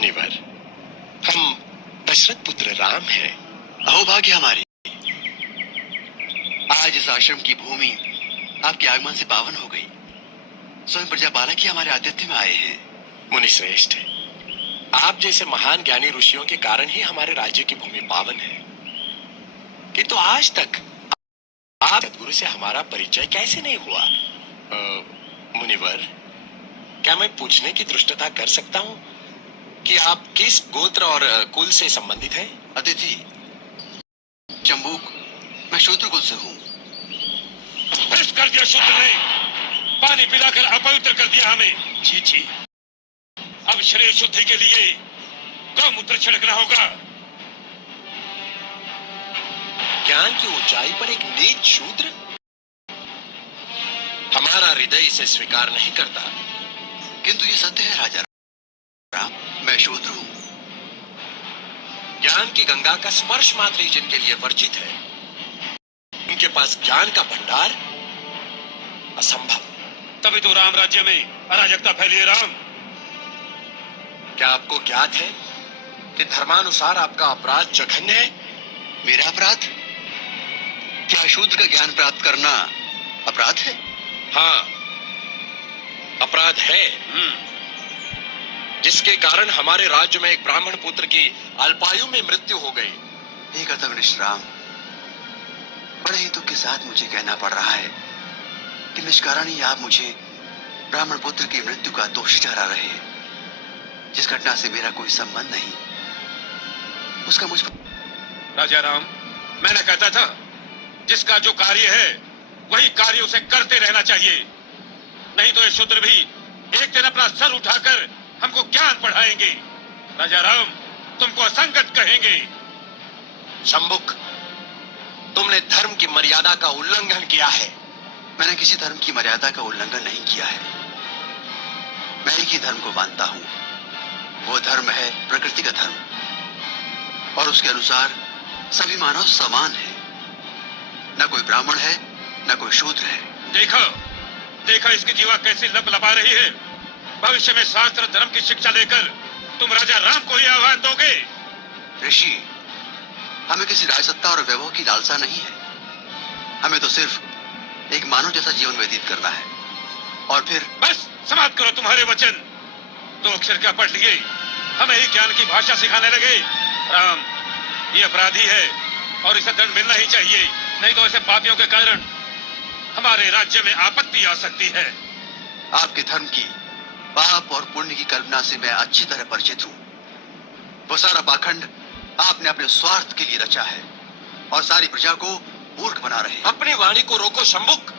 मुनिवर, हम दशरथ पुत्र राम हैं। अहो भाग्य हमारी, आज इस आश्रम की भूमि आपके आगमन से पावन हो गई। स्वयं प्रजापालक ही हमारे आतिथ्य में आए हैं। मुनि श्रेष्ठ, आप जैसे महान ज्ञानी ऋषियों के कारण ही हमारे राज्य की भूमि पावन है। किंतु आज तक आप सदगुरु से हमारा परिचय कैसे नहीं हुआ? मुनिवर, क्या मैं पूछने की धृष्टता कर सकता हूँ कि आप किस गोत्र और कुल से संबंधित हैं? अतिथि, चंबूक, मैं शूद्र कुल से हूँ। भ्रष्ट कर दिया शूद्र ने, पानी पिलाकर अपवित्र कर दिया हमें। जी जी, अब शरीर शुद्धि के लिए गौमूत्र छिड़कना होगा। ज्ञान की ऊंचाई पर एक नीच शूद्र? हमारा हृदय इसे स्वीकार नहीं करता। किंतु ये सत्य है राजा राम, मैं शूद्र हूँ। ज्ञान की गंगा का स्पर्श मात्र ही जिनके लिए वर्जित है, उनके पास ज्ञान का भंडार असंभव। तभी तो राम राज्य में अराजकता फैली है। राम, क्या आपको ज्ञात है कि धर्मानुसार आपका अपराध जघन्य है? मेरा अपराध? क्या शूद्र का ज्ञान प्राप्त करना अपराध है? हाँ, अपराध है, जिसके कारण हमारे राज्य में एक ब्राह्मण पुत्र की अल्पायु में मृत्यु हो गई। हे कर्तव्यनिष्ठ राम, बड़े ही दुख के साथ मुझे कहना पड़ रहा है कि निष्कारण ही आप मुझे ब्राह्मण पुत्र की मृत्यु का दोषी ठहरा रहे हैं, जिस घटना से मेरा कोई संबंध नहीं, उसका मुझ पर। राजा राम, मैंने कहता था जिसका जो कार्य है वही कार्य उसे करते रहना चाहिए, नहीं तो ये शूद्र भी एक दिन अपना सर उठाकर हमको ज्ञान पढ़ाएंगे। राजा राम, तुमको असंगत कहेंगे। शंभुक, तुमने धर्म की मर्यादा का उल्लंघन किया है। मैंने किसी धर्म की मर्यादा का उल्लंघन नहीं किया है। मैं एक ही धर्म को मानता हूं, वो धर्म है प्रकृति का धर्म, और उसके अनुसार सभी मानव समान है। न कोई ब्राह्मण है, न कोई शूद्र है। देखो देखो इसकी जीवा कैसी लपलपा रही है। भविष्य में शास्त्र धर्म की शिक्षा लेकर तुम राजा राम को ही आह्वान दोगे। ऋषि, हमें किसी राजसत्ता और वैभव की लालसा नहीं है। हमें तो सिर्फ एक मानव जैसा जीवन व्यतीत करना है, और फिर बस समाप्त करो तुम्हारे वचन। दो अक्षर क्या पढ़ लिए, हमें ही ज्ञान की भाषा सिखाने लगे। राम, ये अपराधी है और इसे दंड मिलना ही चाहिए, नहीं तो ऐसे पापियों के कारण हमारे राज्य में आपत्ति आ सकती है। आपके धर्म की पाप और पुण्य की कल्पना से मैं अच्छी तरह परिचित हूँ। वो सारा पाखंड आपने अपने स्वार्थ के लिए रचा है और सारी प्रजा को मूर्ख बना रहे हैं। अपनी वाणी को रोको शंभुक।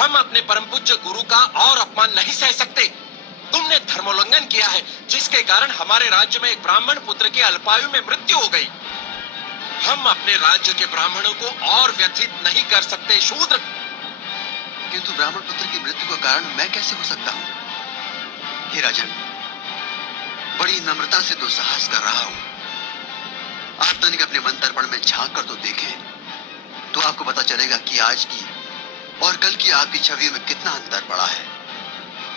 हम अपने परम पूज्य गुरु का और अपमान नहीं सह सकते। तुमने धर्मोल्लंघन किया है, जिसके कारण हमारे राज्य में एक ब्राह्मण पुत्र की अल्पायु में मृत्यु हो गई। हम अपने राज्य के ब्राह्मणों को और व्यथित नहीं कर सकते शूद्र। किंतु ब्राह्मण पुत्र की मृत्यु का कारण मैं कैसे हो सकता हूँ? हे राजन, बड़ी नम्रता से दुस्साहस कर रहा हूँ। आप तनिक अपने मन दर्पण में झांक कर तो देखें, तो आपको पता चलेगा कि आज की और कल की आपकी छवियों में कितना अंतर पड़ा है।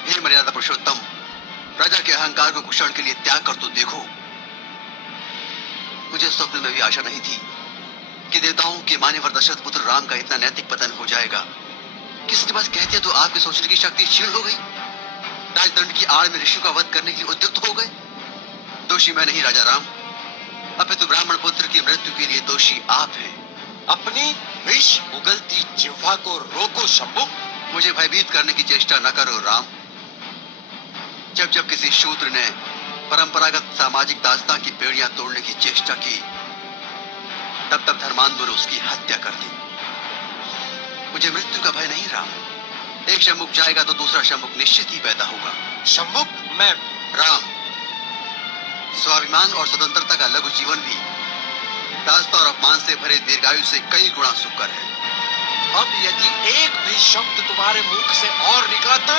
हे मर्यादा पुरुषोत्तम, प्रजा के अहंकार को कुछ क्षण के लिए त्याग कर तो देखो। मुझे स्वप्न में भी आशा नहीं थी कि देवताओं के मान्यवर दशरथ पुत्र राम का इतना नैतिक पतन हो जाएगा। किसी के पास कहते तो आपके सोचने की शक्ति क्षीण हो गई, राजदंड की आड़ में ऋषि का वध करने के लिए उद्युक्त हो गए। दोषी मैं नहीं राजा राम, अपितु ब्राह्मण पुत्र की मृत्यु के लिए दोषी आप हैं। अपनी विष उगलती जिह्वा को रोको शंभुक। मुझे भयभीत करने की चेष्टा न करो राम। जब जब किसी शूद्र ने परंपरागत सामाजिक दास्तां की पेड़ियां तोड़ने की चेष्टा की, तब तब धर्मांधों ने उसकी हत्या कर दी। मुझे मृत्यु का भय नहीं राम। एक शंभुक जाएगा तो दूसरा शंभुक निश्चित ही पैदा होगा। शंभुक, मैं राम, स्वाभिमान और स्वतंत्रता का लघु जीवन भी दास्ता और अपमान से भरे दीर्घायु से कई गुना सुकर है। अब यदि एक भी शब्द तुम्हारे मुख से और निकला तो